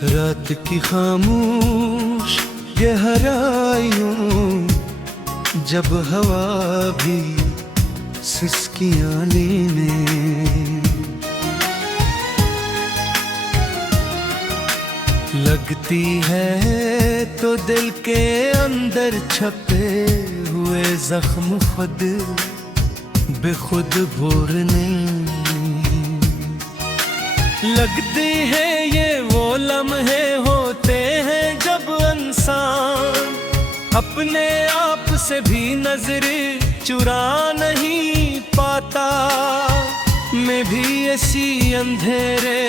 रात की खामोश गहराइयों, जब हवा भी सिसकियां लेने, लगती है तो दिल के अंदर छपे हुए जख्म खुद बेखुद भोरने लगते हैं। ये वो लम्हे होते हैं जब इंसान अपने आप से भी नजर चुरा नहीं पाता। मैं भी ऐसी अंधेरे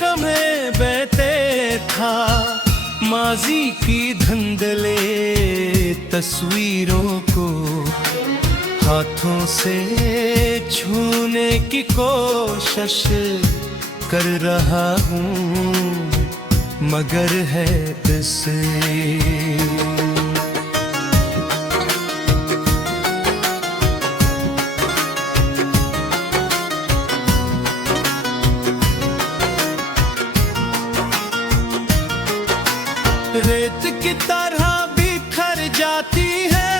कमे बहते था, माजी की धुंधले तस्वीरों को हाथों से छूने की कोशिश कर रहा हूँ, मगर है किसे। रेत की तरह बिखर जाती है,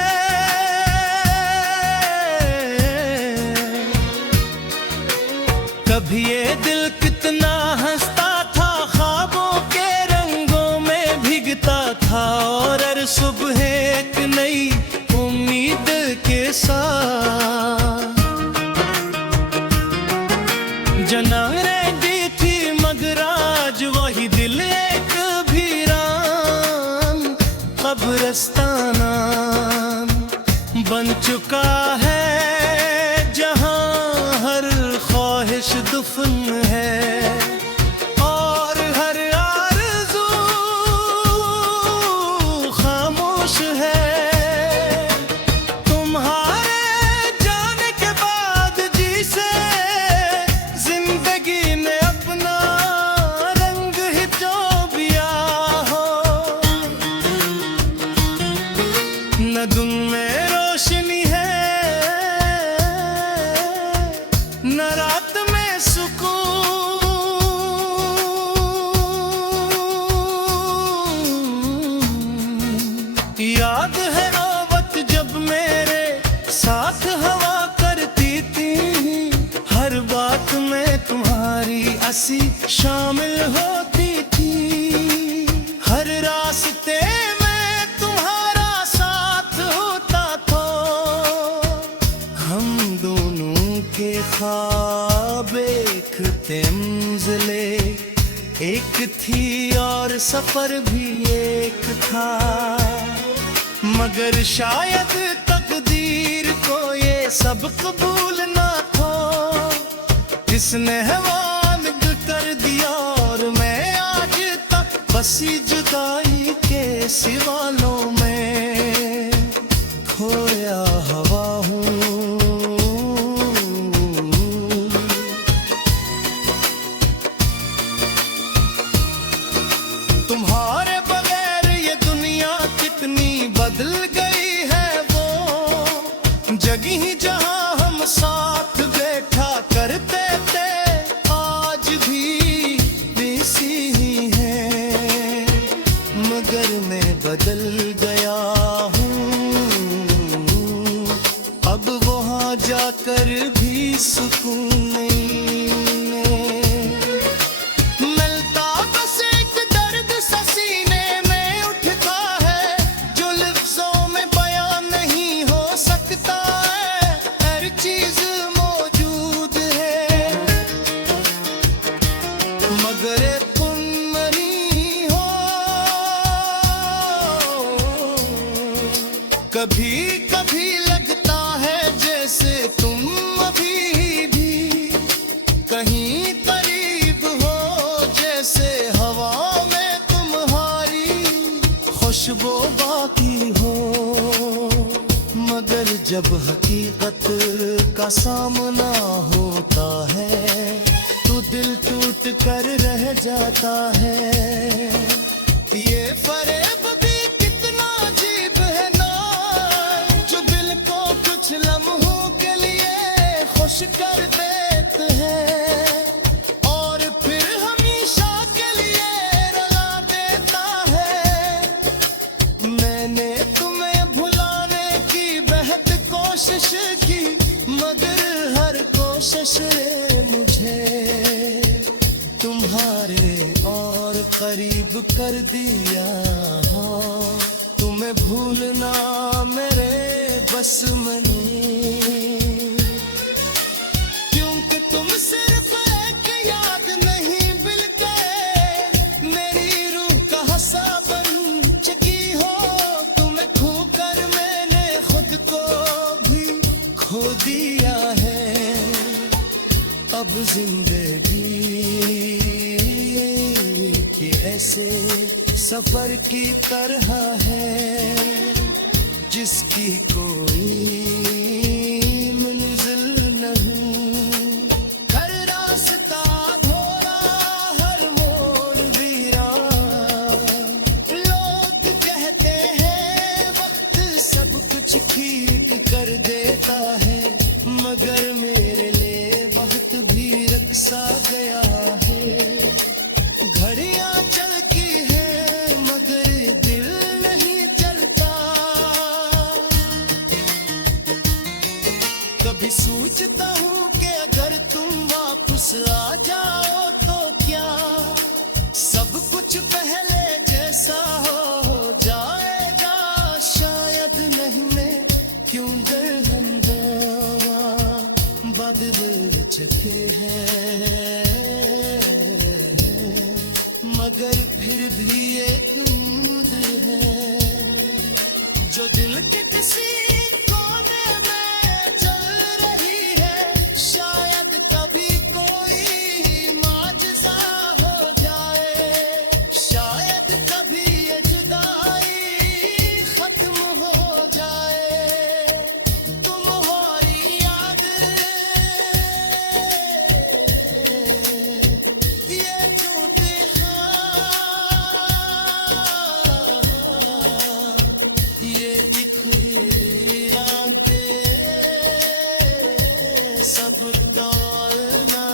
कभी ये दिल कितना हंसता था, ख्वाबों के रंगों में भीगता था, और हर सुबह एक नई उम्मीद के साथ जना रहती थी, मगर आज वही दिल एक वीरान कब्रिस्ताना बन चुका है, दुफन है और हर आरज़ू खामोश है। तुम्हारे जाने के बाद जी से जिंदगी ने अपना रंग ही जो दिया हो, न दिन में रोशनी है न रात याद है आवत जब मेरे साथ हवा करती थी, हर बात में तुम्हारी असी शामिल होती थी, हर रास्ते में तुम्हारा साथ होता था। हम दोनों के ख्वाब एक थे, मंजिले एक थी और सफर भी एक था, मगर शायद तकदीर को ये सब कबूल ना था। इसने हवान कर दिया और मैं आज तक बसी जुदाई के सिवालों में खोया हवा हूँ। तुम्हारे बगैर ये दुनिया कितनी बदल गई है, वो जगह जहां हम साथ बैठा करते थे आज भी वैसी ही है, मगर मैं बदल गया हूँ, अब वहां जाकर भी सुकून नहीं। कभी कभी लगता है जैसे तुम अभी भी कहीं करीब हो, जैसे हवा में तुम्हारी खुशबू बाकी हो, मगर जब हकीकत का सामना होता है तो दिल टूट कर रह जाता है। ये फरेब भी कितना अजीब है ना, जो दिल को कुछ लम्हों के लिए खुश कर देते हैं और फिर हमेशा के लिए करीब कर दिया। हाँ, तुम्हें भूलना मेरे बस में नहीं, क्योंकि तुम सिर्फ एक याद नहीं बल्कि मेरी रूह का हिस्सा बन चुकी हो। तुम्हें खोकर मैंने खुद को भी खो दिया है। अब जिंदगी के ऐसे सफर की तरह है जिसकी कोई मंजिल नहीं। हर रास्ता धोरा, हर मोड़ वीरान। लोग कहते हैं वक्त सब कुछ ठीक कर देता है, मगर मेरे लिए वक्त भी रक्सा गया है। घड़ियां चलती है मगर दिल नहीं चलता। कभी सोचता हूँ कि अगर तुम वापस आ जाओ तो क्या सब कुछ पहले जैसा हो जाएगा। शायद नहीं, मैं क्यों डर हम बदल चुके हैं, मगर फिर भी एक उम्मीद है जो दिल के किसी कोने में जल रही है। शायद कभी कोई माजज़ा हो जाए, शायद कभी ये जुदाई खत्म हो जाए। तुम्हारी याद ये टूटे ये दिखराते सब तोड़ना।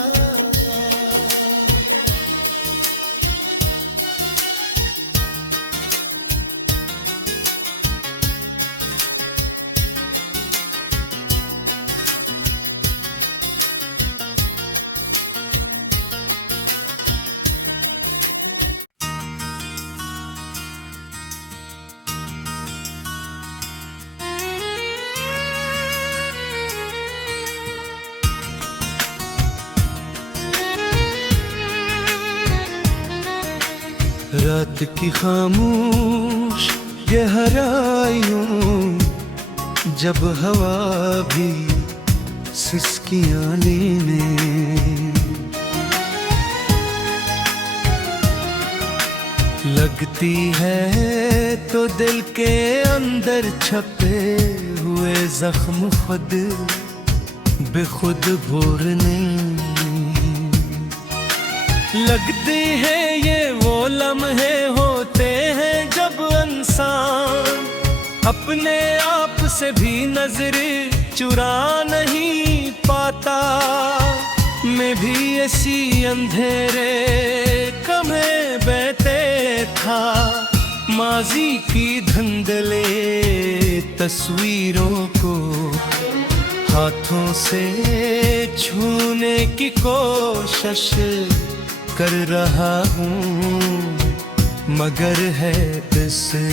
रात की खामोश गहराइयों जब हवा भी सिसकियां लेने, लगती है तो दिल के अंदर छपे हुए जख्म खुद बेखुद भोरने लगते हैं। ये वो लम्हे होते हैं जब इंसान अपने आप से भी नजर चुरा नहीं पाता। मैं भी ऐसी अंधेरे कमरे बहते था, माजी की धुंधले तस्वीरों को हाथों से छूने की कोशिश कर रहा हूँ, मगर है किसे।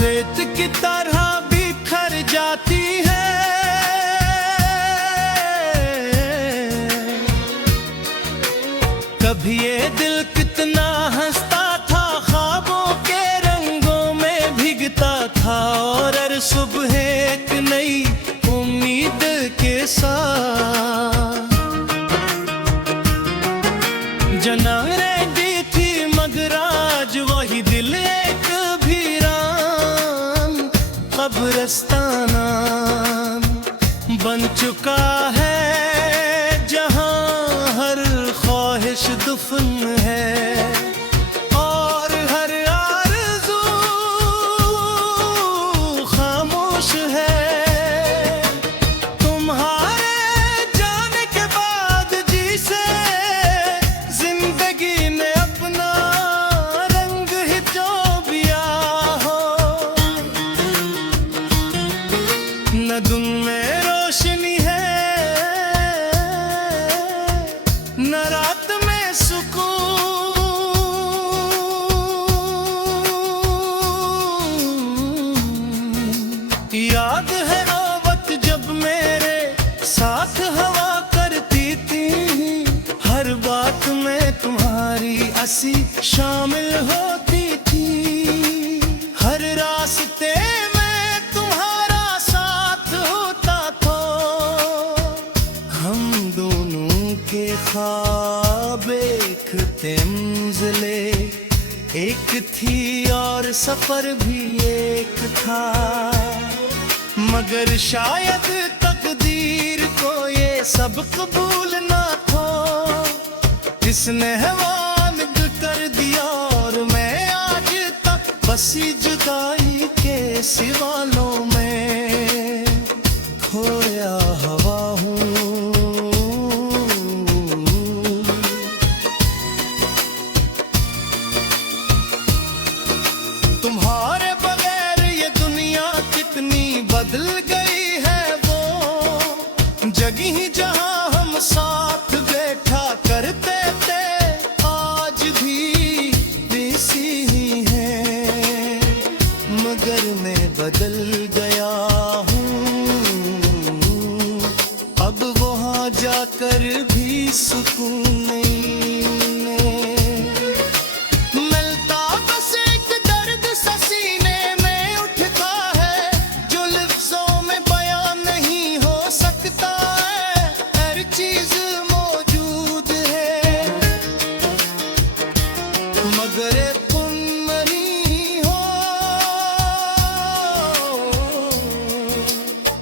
रेत की तरह बिखर जाती है कभी ये दिल कितना हंसता था, ख्वाबों के रंगों में भीगता था। और हर सुबह एक नई उम्मीद के साथ जना रेडी थी, मगर आज वही दिल एक वीरान कब्रिस्ताना बन चुका है, जहां हर ख्वाहिश दफन है और हर आरज़ू खामोश है। तुम्हारे जाने के बाद जी से जिंदगी ने अपना रंग ही एक थी और सफर भी एक था, मगर शायद तकदीर को ये सब कबूल ना था। इसने हैवानिद कर दिया और मैं आज तक बसी जुदाई के सवालों में खोया हवा हूँ। तुम्हारे बगैर ये दुनिया कितनी बदल गई है, वो जगह जहां हम साथ बैठा करते थे आज भी वैसी ही है, मगर मैं बदल गया हूँ। अब वहां जाकर भी सुकून नहीं मिलता, बस एक दर्द सा सीने में उठता है जो लफ्जों में बयां नहीं हो सकता है। हर चीज मौजूद है मगर तुम नहीं हो।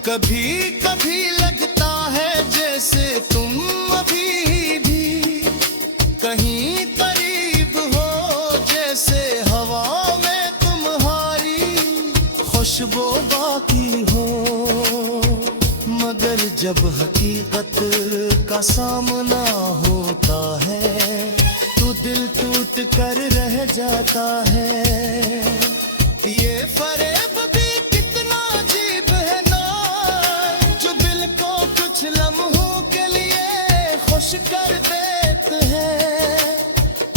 कभी कभी लगता है जैसे तुम अभी भी कहीं करीब हो, जैसे हवा में तुम्हारी खुशबू बाकी हो। मगर जब हकीकत का सामना होता है तो दिल टूट कर रह जाता है। ये फरेब भी कितना अजीब है ना, जो दिल को कुछ लम्हों के लिए खुश कर देते हैं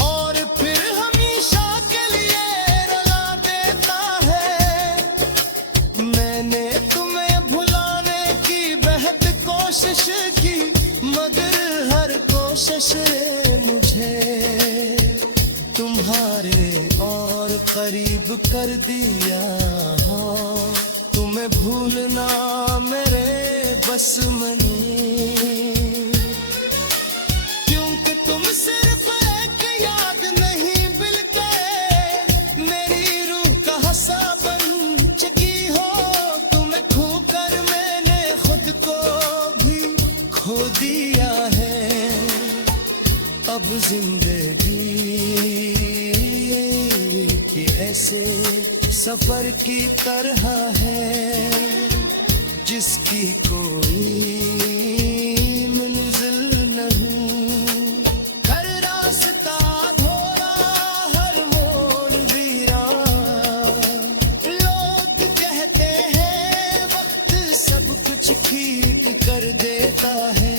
और फिर हमेशा के लिए रुला देता है। मैंने तुम्हें भुलाने की बेहद कोशिश की, मगर हर कोशिश ने मुझे तुम्हारे और करीब कर दिया। तुम्हें भूलना मेरे बस में नहीं, क्योंकि तुम सिर्फ एक याद नहीं बल्कि मेरी रूह का हिस्सा बन चुकी हो। तुम्हें खोकर मैंने खुद को भी खो दिया है। अब जिंदगी के ऐसे सफर की तरह है जिसकी कोई मंजिल नहीं। हर रास्ता धोरा, हर मोड़ वीरान। लोग कहते हैं वक्त सब कुछ ठीक कर देता है,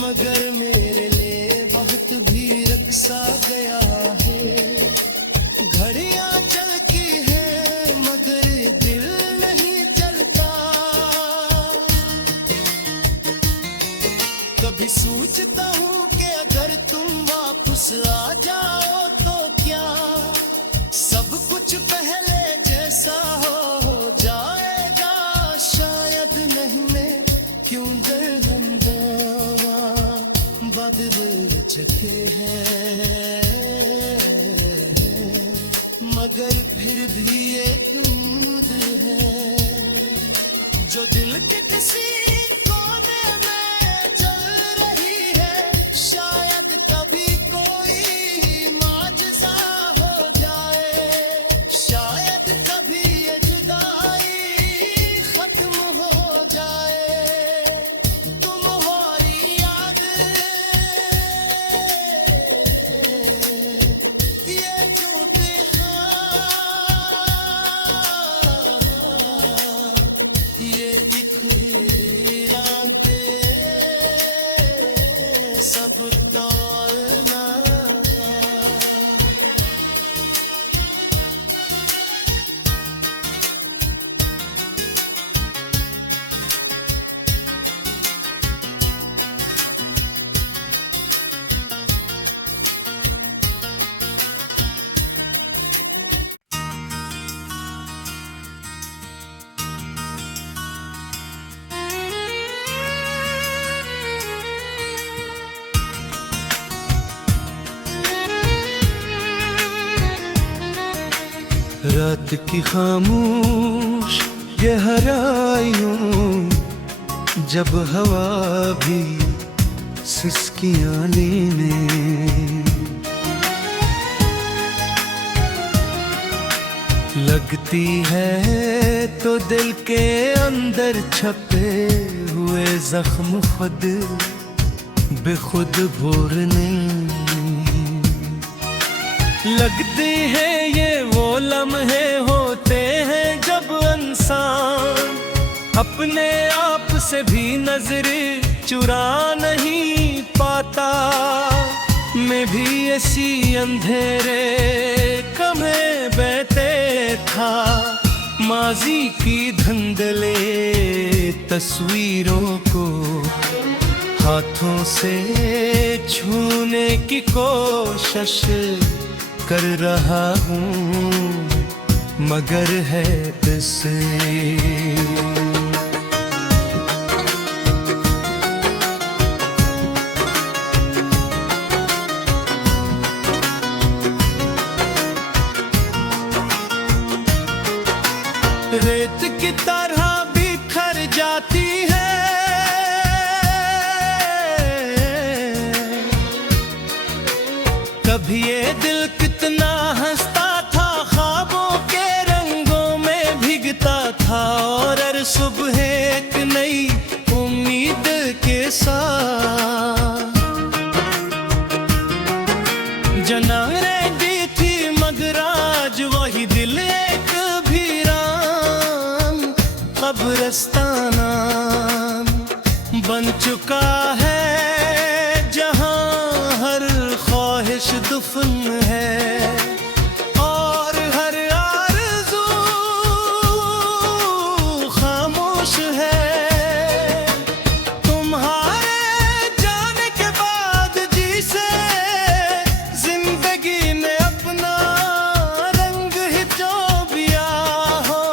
मगर मेरे लिए वक्त भी रक्सा गया है। घड़ियां चलती है मगर दिल नहीं चलता। कभी सोचता हूँ कि अगर तुम वापस आ जाओ तो क्या सब कुछ पहले जैसा हो जाएगा। शायद नहीं, मैं क्यों डर हम बदल चुके हैं, मगर फिर भी एक उम्मीद है जो दिल के किसी कोने में जल रही है। शायद कभी कोई माजज़ा हो जाए, शायद कभी ये जुदाई खत्म हो जाए। तुम्हारी याद ये झूठे ये एक रात की खामोश गहराइयों जब हवा भी सिसकियां लेने, लगती है तो दिल के अंदर छपे हुए जख्म खुद बेखुद भोरने लगते हैं। ये वो लम्हे होते हैं जब इंसान अपने आप से भी नजर चुरा नहीं पाता। मैं भी ऐसी अंधेरे कमरे बहते था, माजी की धुंधले तस्वीरों को हाथों से छूने की कोशिश कर रहा हूँ, मगर है किसे। रेत की तरह बिखर जाती है कभी ये दिल, कितना हंसता था ख्वाबों के रंगों में भीगता था, और हर सुबह एक नई उम्मीद के साथ जना रहती थी, मगर आज वही दिल एक वीरान कब्रिस्ताना बन चुका है, दुफन है और हर आरज़ू खामोश है। तुम्हारे जाने के बाद जिसे जिंदगी ने अपना रंग ही जो दिया हो,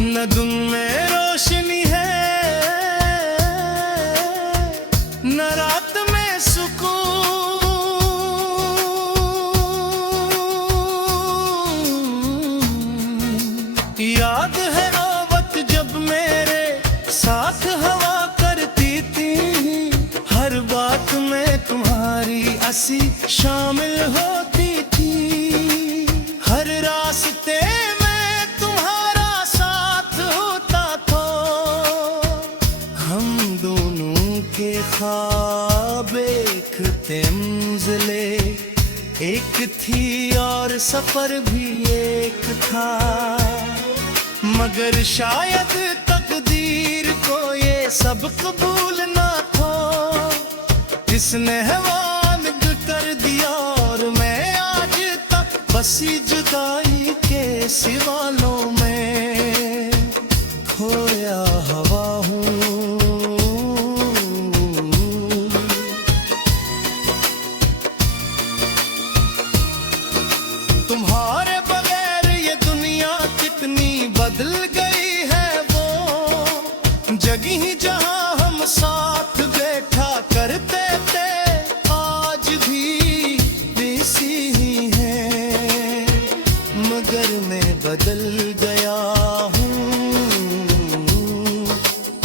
न दिन में रोशनी है न रात याद है आवत जब मेरे साथ हवा करती थी, हर बात में तुम्हारी हंसी शामिल होती थी, हर रास्ते में तुम्हारा साथ होता था। हम दोनों के ख्वाब एक थे, मंजिले एक थी और सफर भी एक था, मगर शायद तकदीर को ये सब कबूल ना था। इसने हैवान कर दिया और मैं आज तक बसी जुदाई के सिवालों में खोया हवा हूँ। तुम्हारे बगैर ये दुनिया कितनी बदल गई है, वो जगह जहां हम साथ बैठा करते थे आज भी वैसी ही है, मगर मैं बदल गया हूँ।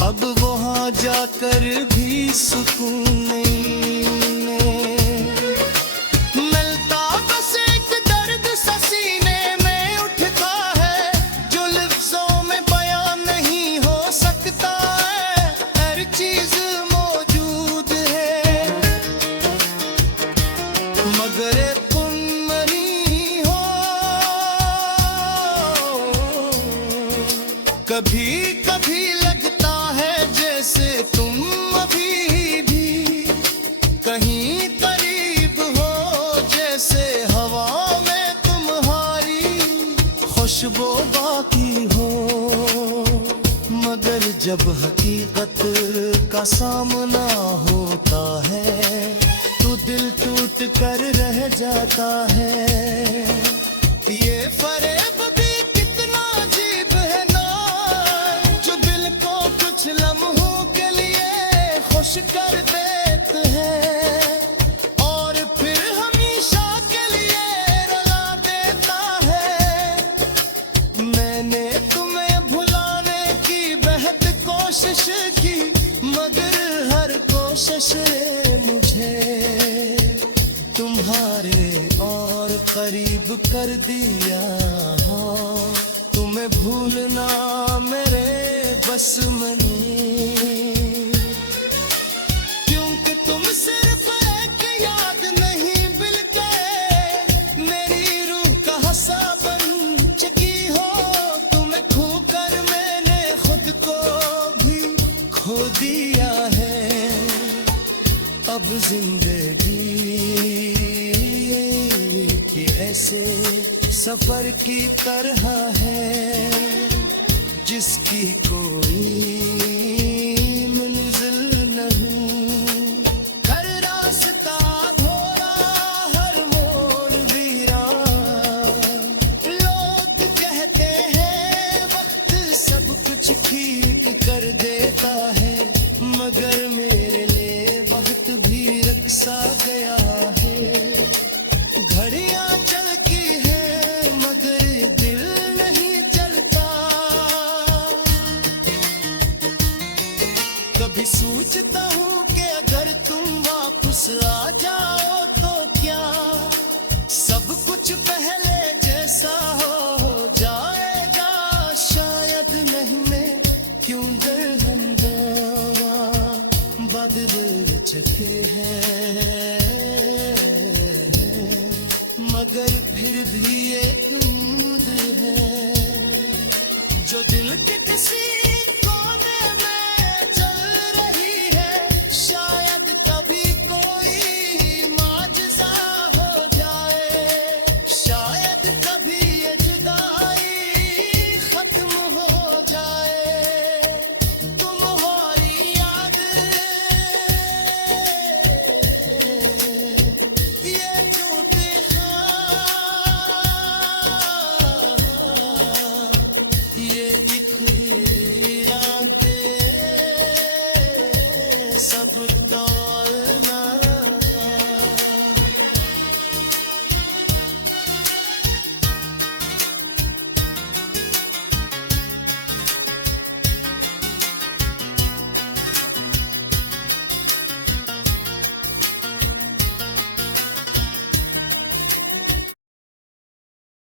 अब वहां जाकर भी सुकून नहीं मिलता, बस एक दर्द सा सीने में उठता है जो लफ्जों में बयां नहीं हो सकता है। हर चीज मौजूद है मगर तुम नहीं हो। कभी कभी लगता है जैसे तुम अभी भी कहीं करीब हो, जैसे हवा में तुम्हारी खुशबू बाकी हो, मगर जब हकीकत का सामना होता है तो दिल टूट कर रह जाता है। ये फरेब भी कितना अजीब है ना, जो दिल को कुछ लम्हों के लिए खुश कर देते हैं और फिर हमेशा के लिए करीब कर दिया। हाँ, तुम्हें भूलना मेरे बस में नहीं, क्योंकि तुम सिर्फ एक याद नहीं बल्कि मेरी रूह का हिस्सा बन चुकी हो। तुम्हें खोकर मैंने खुद को भी खो दिया है। अब जिंदगी की ऐसे सफर की तरह है जिसकी कोई मंजिल नहीं। हर रास्ता घोरा, हर मोड़ वीरान। लोग कहते हैं वक्त सब कुछ ठीक कर देता है, मगर मेरे लिए वक्त भी रक्सा गया है। घड़ियां चलती है मगर दिल नहीं चलता। कभी सोचता हूँ कि अगर तुम वापस आ जाओ तो क्या सब कुछ पहले जैसा हो जाएगा। शायद नहीं, मैं क्यों डर हम दोनों बदल चुके हैं, मगर फिर भी एक उम्मीद है जो दिल के किसी